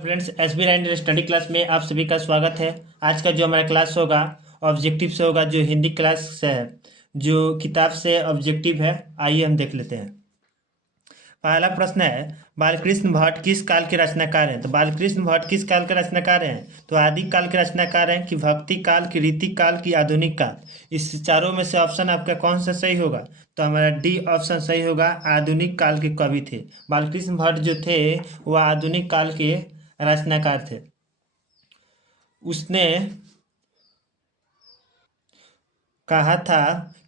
Friends, SB right study class में आप सभी का स्वागत है। आज का जो हमारा क्लास होगा ऑब्जेक्टिव से होगा, जो हिंदी क्लास से है, जो किताब से ऑब्जेक्टिव है। आइए हम देख लेते हैं। पहला प्रश्न है, बालकृष्ण भट्ट किस काल के रचनाकार हैं? तो बालकृष्ण भट्ट किस काल के रचनाकार हैं? तो आदि काल के रचनाकार हैं कि भक्ति काल की, रीति काल की, आधुनिक काल। इस चारों में से ऑप्शन आपका कौन सा सही होगा? तो हमारा डी ऑप्शन सही होगा। आधुनिक काल के कवि थे बालकृष्ण भट्ट, जो थे वह आधुनिक काल के रचनाकार थे। उसने कहा था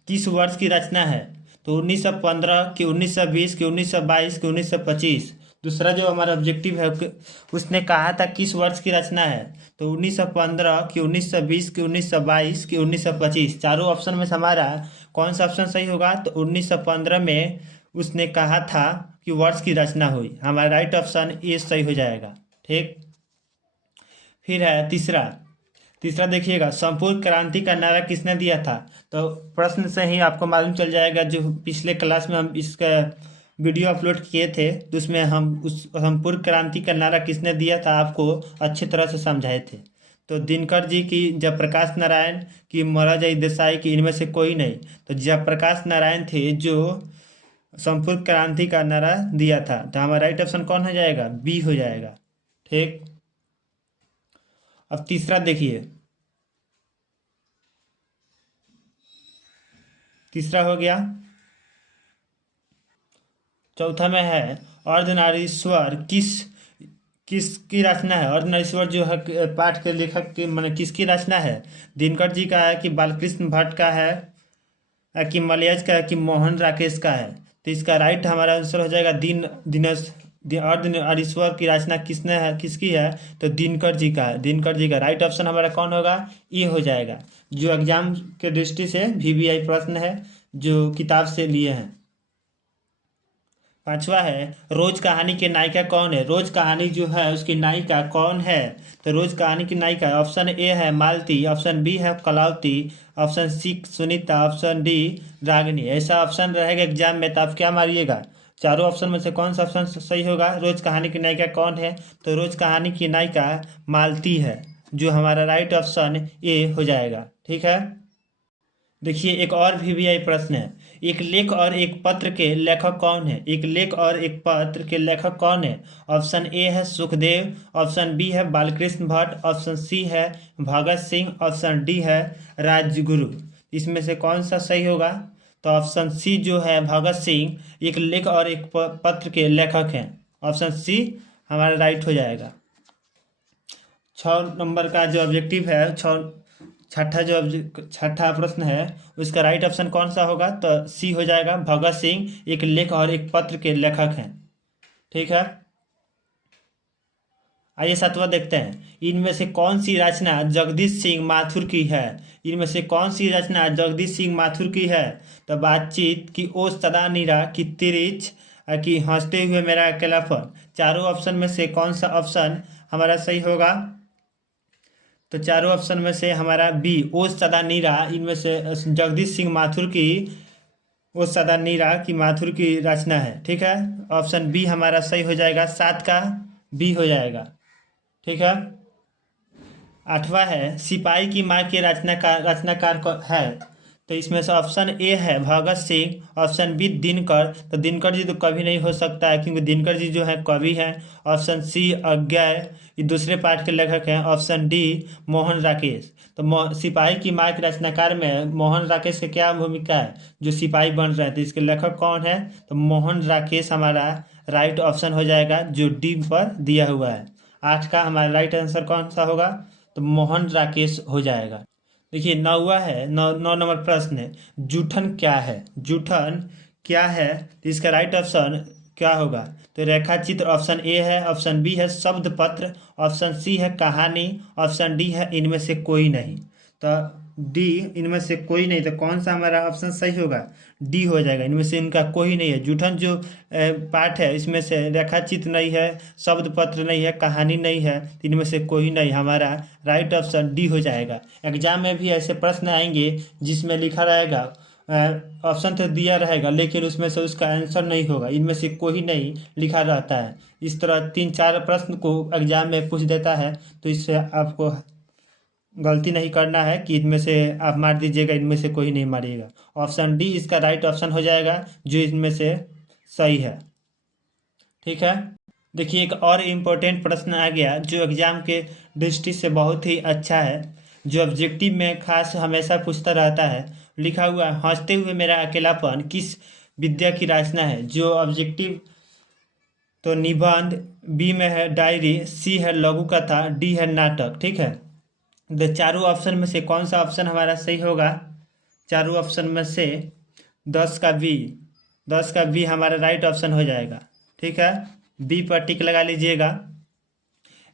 किस वर्ष की रचना है? तो 1915 की, 1920 की, 1922 की, 1925। दूसरा जो हमारा ऑब्जेक्टिव है, उसने कहा था किस वर्ष की रचना है? तो 1915 की, 1920 की, 1922 की, 1925। चारों ऑप्शन में से हमारा कौन सा ऑप्शन सही होगा? तो 1915 में उसने कहा था कि वर्ष की रचना हुई। हमारा राइट ऑप्शन ए सही हो जाएगा। ठीक। फिर है तीसरा। तीसरा देखिएगा, संपूर्ण क्रांति का नारा किसने दिया था? तो प्रश्न से ही आपको मालूम चल जाएगा। जो पिछले क्लास में हम इसका वीडियो अपलोड किए थे, तो उसमें हम उस संपूर्ण क्रांति का नारा किसने दिया था आपको अच्छी तरह से समझाए थे। तो दिनकर जी की, जयप्रकाश नारायण की, मोरारजी देसाई की, इनमें से कोई नहीं। तो जयप्रकाश नारायण थे जो संपूर्ण क्रांति का नारा दिया था। तो हमारा राइट ऑप्शन कौन हो जाएगा? बी हो जाएगा। ठीक। अब तीसरा देखिए, तीसरा हो गया। चौथा में है, अर्धनारीश्वर किसकी रचना है? अर्धनारीश्वर जो है पाठ के लेखक के माने किसकी रचना है? दिनकर जी का है कि बालकृष्ण भट्ट का है कि मलयज का है कि मोहन राकेश का है? तो इसका राइट हमारा आंसर हो जाएगा अर्धनारीश्वर की रचना किसने है, किसकी है? तो दिनकर जी का है। दिनकर जी का राइट ऑप्शन हमारा कौन होगा? ये हो जाएगा। जो एग्जाम के दृष्टि से VVI प्रश्न है, जो किताब से लिए हैं। पांचवा है, रोज कहानी की नायिका कौन है? रोज कहानी जो है उसकी नायिका कौन है? तो रोज कहानी की नायिका ऑप्शन ए है मालती, ऑप्शन बी है Kalavati, option C Sunita, option D Ragini. ऐसा ऑप्शन रहेगा एग्जाम में, तो आप क्या मारिएगा? चारों ऑप्शन में से कौन सा ऑप्शन सही होगा? रोज कहानी की नायिका कौन है? तो रोज कहानी की नायिका मालती है, जो हमारा राइट ऑप्शन ए हो जाएगा। ठीक है। देखिए, एक और VVI प्रश्न है, एक लेख और एक पत्र के लेखक कौन है? एक लेख और एक पत्र के लेखक कौन है? ऑप्शन ए है सुखदेव, ऑप्शन बी है बालकृष्ण भट्ट, ऑप्शन सी है भगत सिंह, ऑप्शन डी है राजगुरु। इसमें से कौन सा सही होगा? तो ऑप्शन सी जो है भगत सिंह एक लेख और एक पत्र के लेखक हैं। ऑप्शन सी हमारा राइट हो जाएगा। 6 नंबर का जो ऑब्जेक्टिव है, छठा प्रश्न है, उसका राइट ऑप्शन कौन सा होगा? तो सी हो जाएगा। भगत सिंह एक लेख और एक पत्र के लेखक हैं। ठीक है। आइए सातवां देखते हैं, इनमें से कौन सी रचना जगदीश सिंह माथुर की है? इनमें से कौन सी रचना जगदीश सिंह माथुर की है? तो बातचीत की, ओ सदा नीरा की, तिरिच की, हंसते हुए मेरा अकेलापन। चारों ऑप्शन में से कौन सा ऑप्शन हमारा सही होगा? तो चारों ऑप्शन में से हमारा बी, ओ सदा नीरा, इनमें से जगदीश सिंह माथुर की, ओ सदा नीरा की माथुर की रचना है। ठीक है। ऑप्शन बी हमारा सही हो जाएगा। 7 का बी हो जाएगा। ठीक है। आठवां है, सिपाही की माँ के रचनाकार है? तो इसमें से ऑप्शन ए है भगत सिंह, ऑप्शन बी दिनकर। तो दिनकर जी तो कभी नहीं हो सकता है, क्योंकि दिनकर जी जो है कवि हैं। ऑप्शन सी अज्ञेय, ये दूसरे पाठ के लेखक हैं। Option D Mohan Rakesh. तो सिपाही की माँ के रचनाकार में मोहन राकेश की क्या भूमिका है? जो सिपाही बन रहे हैं, तो इसके लेखक कौन है? तो मोहन राकेश हमारा राइट ऑप्शन हो जाएगा, जो डी पर दिया हुआ है। 8 का हमारा राइट आंसर कौन सा होगा? तो मोहन राकेश हो जाएगा। देखिए, 9वां है, 9 नंबर प्रश्न है, जूठन क्या है? जूठन क्या है? तो इसका राइट ऑप्शन क्या होगा? तो रेखा चित्र ऑप्शन ए है, ऑप्शन बी है शब्द पत्र, ऑप्शन सी है कहानी, ऑप्शन डी है इनमें से कोई नहीं। तो डी इनमें से कोई नहीं, तो कौन सा हमारा ऑप्शन सही होगा? डी हो जाएगा। इनमें से इनका कोई नहीं है। जूठन जो पाठ है, इसमें से रेखा चित्र नहीं है, शब्द पत्र नहीं है, कहानी नहीं है, तो इनमें से कोई नहीं। हमारा राइट ऑप्शन डी हो जाएगा। एग्जाम में भी ऐसे प्रश्न आएंगे जिसमें लिखा रहेगा ऑप्शन तो दिया रहेगा लेकिन उसमें से उसका आंसर नहीं होगा, इनमें से कोई नहीं लिखा रहता है। इस तरह 3-4 प्रश्न को एग्जाम में पूछ देता है, तो इससे आपको गलती नहीं करना है कि इनमें से आप मार दीजिएगा, इनमें से कोई नहीं मारिएगा। ऑप्शन डी इसका राइट ऑप्शन हो जाएगा, जो इनमें से सही है। ठीक है, देखिए एक और इम्पोर्टेंट प्रश्न आ गया जो एग्जाम के दृष्टि से बहुत ही अच्छा है, जो ऑब्जेक्टिव में खास हमेशा पूछता रहता है। लिखा हुआ है, हंसते हुए मेरा अकेलापन किस विद्या की रचना है। जो ऑब्जेक्टिव तो निबंध, बी में है डायरी, सी है लघु कथा, डी है नाटक। ठीक है, तो चारों ऑप्शन में से कौन सा ऑप्शन हमारा सही होगा? चारों ऑप्शन में से 10 का बी, 10 का बी हमारा राइट ऑप्शन हो जाएगा। ठीक है, बी पर टिक लगा लीजिएगा।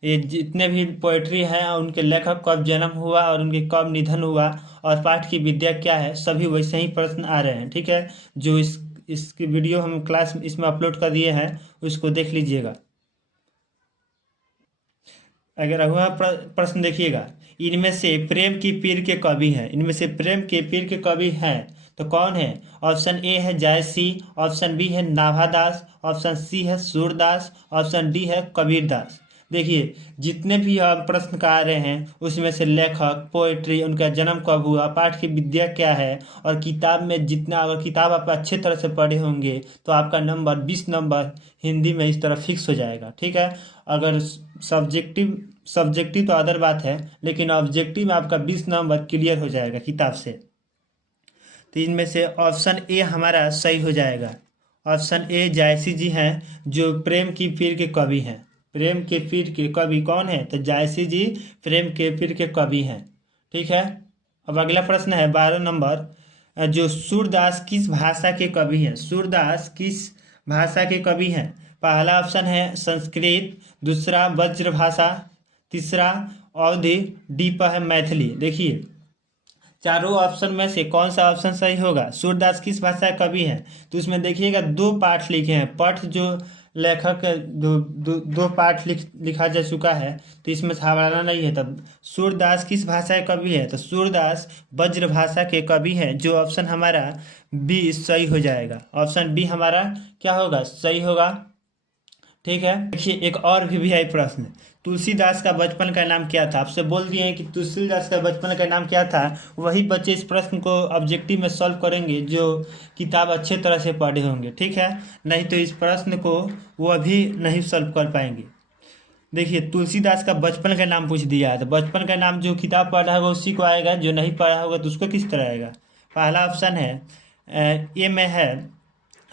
ये जितने भी पोएट्री हैं उनके लेखक कब जन्म हुआ और उनके कब निधन हुआ और पाठ की विद्या क्या है, सभी वैसे ही प्रश्न आ रहे हैं। ठीक है, जो इसकी वीडियो हम क्लास इसमें अपलोड कर दिए हैं, उसको देख लीजिएगा। अगर हुआ प्रश्न देखिएगा, इनमें से प्रेम की पीर के कवि हैं, इनमें से प्रेम के पीर के कवि हैं तो कौन है? ऑप्शन ए है जायसी, ऑप्शन बी है नाभादास, ऑप्शन सी है सूरदास, ऑप्शन डी है कबीरदास। देखिए जितने भी आप प्रश्न का आ रहे हैं उसमें से लेखक, पोएट्री, उनका जन्म कब हुआ, पाठ की विद्या क्या है, और किताब में जितना, अगर किताब आप अच्छे तरह से पढ़े होंगे तो आपका नंबर 20 नंबर हिंदी में इस तरह फिक्स हो जाएगा। ठीक है, अगर सब्जेक्टिव सब्जेक्टिव तो अदर बात है, लेकिन ऑब्जेक्टिव में आपका 20 नंबर क्लियर हो जाएगा किताब से। तो इनमें से ऑप्शन ए हमारा सही हो जाएगा। ऑप्शन ए जायसी जी हैं, जो प्रेम की पीर के कवि हैं। प्रेम के पीर के कवि कौन है? तो जायसी जी प्रेम के पीर के कवि हैं। ठीक है, अब अगला प्रश्न है 12 नंबर, जो सूरदास किस भाषा के कवि हैं? सूरदास किस भाषा के कवि हैं? पहला ऑप्शन है संस्कृत, दूसरा ब्रज भाषा, तीसरा अवधी, डी पर है मैथिली। देखिए चारों ऑप्शन में से कौन सा ऑप्शन सही होगा? सूरदास किस भाषा का कवि है? तो उसमें देखिएगा 2 पाठ लिखे हैं। पाठ जो लेखक दो पाठ लिखा जा चुका है, तो इसमें हवाला नहीं है। तब सूरदास किस भाषा का कवि है? तो सूरदास ब्रज भाषा के कवि हैं, जो ऑप्शन हमारा बी सही हो जाएगा। ऑप्शन बी हमारा क्या होगा? सही होगा। ठीक है, देखिए एक और भी आई प्रश्न, तुलसीदास का बचपन का नाम क्या था? आपसे बोल दिए हैं कि तुलसीदास का बचपन का नाम क्या था। वही बच्चे इस प्रश्न को ऑब्जेक्टिव में सॉल्व करेंगे जो किताब अच्छे तरह से पढ़े होंगे। ठीक है, नहीं तो इस प्रश्न को वो अभी नहीं सॉल्व कर पाएंगे। देखिए तुलसीदास का बचपन का नाम पूछ दिया है, तो बचपन का नाम जो किताब पढ़ा होगा उसी को आएगा, जो नहीं पढ़ा होगा तो उसको किस तरह आएगा? पहला ऑप्शन है ए में है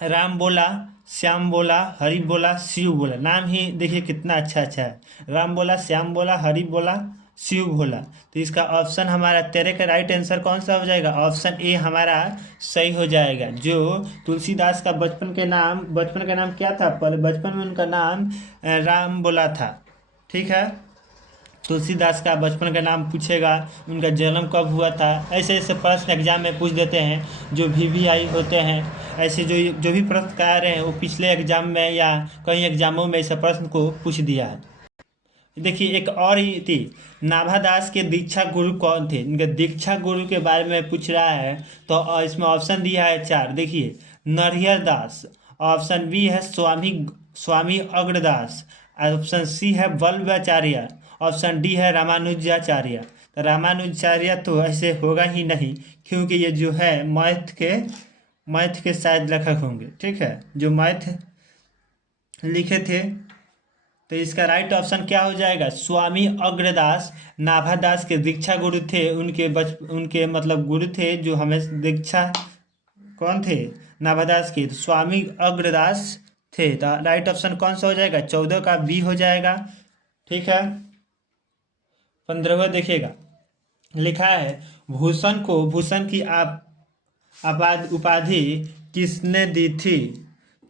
राम बोला, श्याम बोला, हरि बोला, शिव बोला। नाम ही देखिए कितना अच्छा अच्छा है, राम बोला, श्याम बोला, हरि बोला, शिव बोला। तो इसका ऑप्शन हमारा 13 का राइट आंसर कौन सा हो जाएगा? ऑप्शन ए हमारा सही हो जाएगा। जो तुलसीदास का बचपन का नाम क्या था? पहले बचपन में उनका नाम राम बोला था। ठीक है, तुलसीदास का बचपन का नाम पूछेगा, उनका जन्म कब हुआ था, ऐसे ऐसे प्रश्न एग्जाम में पूछ देते हैं जो VVI होते हैं। ऐसे जो भी प्रश्न आ रहे हैं वो पिछले एग्जाम में या कई एग्जामों में ऐसे प्रश्न को पूछ दिया है। देखिए एक और ही थी, नाभादास के दीक्षा गुरु कौन थे? इनके दीक्षा गुरु के बारे में पूछ रहा है, तो इसमें ऑप्शन दिया है 4। देखिए नरहर दास, ऑप्शन बी है स्वामी अग्रदास, ऑप्शन सी है वल्लभाचार्य, ऑप्शन डी है रामानुजाचार्य। तो रामानुजाचार्य तो ऐसे होगा ही नहीं, क्योंकि ये जो है मैथ के शायद लेखक होंगे। ठीक है, जो मैथ लिखे थे। तो इसका राइट ऑप्शन क्या हो जाएगा? स्वामी अग्रदास नाभादास के दीक्षा गुरु थे। उनके मतलब गुरु थे जो हमें दीक्षा कौन थे? नाभादास के। तो स्वामी अग्रदास थे। तो राइट ऑप्शन कौन सा हो जाएगा? 14 का बी हो जाएगा। ठीक है, 15वां देखिएगा, लिखा है भूषण की उपाधि किसने दी थी?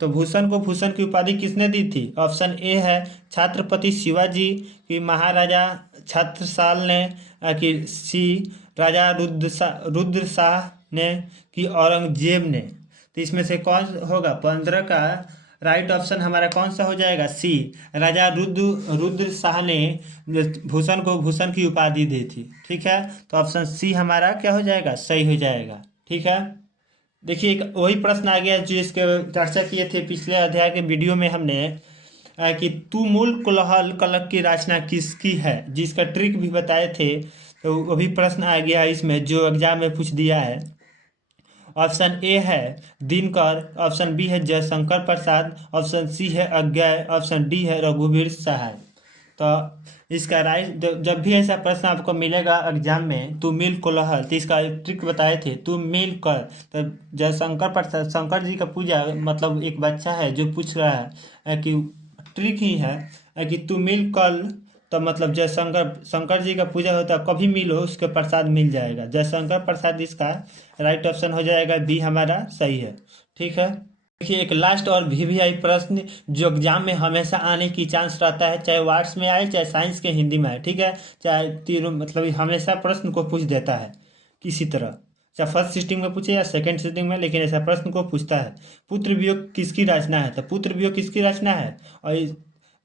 तो भूषण की उपाधि किसने दी थी? ऑप्शन ए है छत्रपति शिवाजी, कि महाराजा छत्रसाल ने, कि सी राजा रुद्र शाह ने, कि औरंगजेब ने। तो इसमें से कौन होगा? 15 का राइट ऑप्शन हमारा कौन सा हो जाएगा? सी, राजा रुद्र शाह ने भूषण की उपाधि दी थी। ठीक है, तो ऑप्शन सी हमारा क्या हो जाएगा? सही हो जाएगा। ठीक है, देखिए एक वही प्रश्न आ गया जो इसके चर्चा किए थे पिछले अध्याय के वीडियो में हमने, कि तू मूल कोलाहल कलक की रचना किसकी है, जिसका ट्रिक भी बताए थे। तो वही प्रश्न आ गया इसमें जो एग्जाम में पूछ दिया है। ऑप्शन ए है दिनकर, ऑप्शन बी है जयशंकर प्रसाद, ऑप्शन सी है अज्ञय, ऑप्शन डी है रघुवीर सहाय। तो इसका राइट, जब भी ऐसा प्रश्न आपको मिलेगा एग्जाम में तू मिल कोलाहल, तो इसका ट्रिक बताए थे तू मिल कर। तो जयशंकर प्रसाद, शंकर जी का पूजा, मतलब एक बच्चा है जो पूछ रहा है कि ट्रिक ही है कि तू मिल कल, तो मतलब जयशंकर, शंकर जी का पूजा होता है, कभी मिलो उसके प्रसाद मिल जाएगा। जयशंकर प्रसाद इसका राइट ऑप्शन हो जाएगा, बी हमारा सही है। ठीक है। देखिए एक लास्ट और वीवीआई प्रश्न जो एग्जाम में हमेशा आने की चांस रहता है, चाहे आर्ट्स में आए चाहे साइंस के हिंदी में आए, ठीक है, चाहे तीनों, मतलब हमेशा प्रश्न को पूछ देता है किसी तरह, चाहे फर्स्ट सिटिंग में पूछे या सेकंड सिटिंग में, लेकिन ऐसा प्रश्न को पूछता है। पुत्र वियोग किसकी रचना है, तो पुत्र वियोग किसकी रचना है, और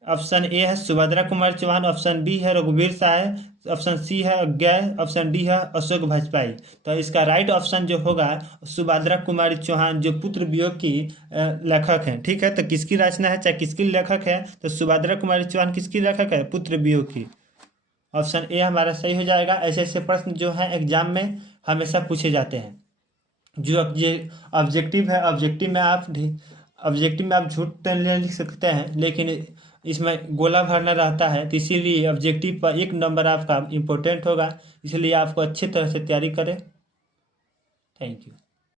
ऑप्शन ए है सुभद्रा कुमार चौहान, ऑप्शन बी है रघुवीर सहाय, ऑप्शन सी है अज्ञय, ऑप्शन डी है अशोक वाजपेयी। तो इसका राइट ऑप्शन जो होगा सुभद्रा कुमारी चौहान, जो पुत्र वियोग की लेखक हैं। ठीक है, तो किसकी रचना है चाहे किसकी लेखक है, तो सुभद्रा कुमारी चौहान किसकी लेखक है, पुत्र वियोग की। ऑप्शन ए हमारा सही हो जाएगा। ऐसे ऐसे प्रश्न जो है एग्जाम में हमेशा पूछे जाते हैं। जो अब ये ऑब्जेक्टिव है, ऑब्जेक्टिव में आप झूठ तो नहीं लिख सकते हैं, लेकिन इसमें गोला भरना रहता है, तो इसीलिए ऑब्जेक्टिव पर 1 नंबर आपका इम्पोर्टेंट होगा, इसलिए आपको अच्छी तरह से तैयारी करें। Thank you.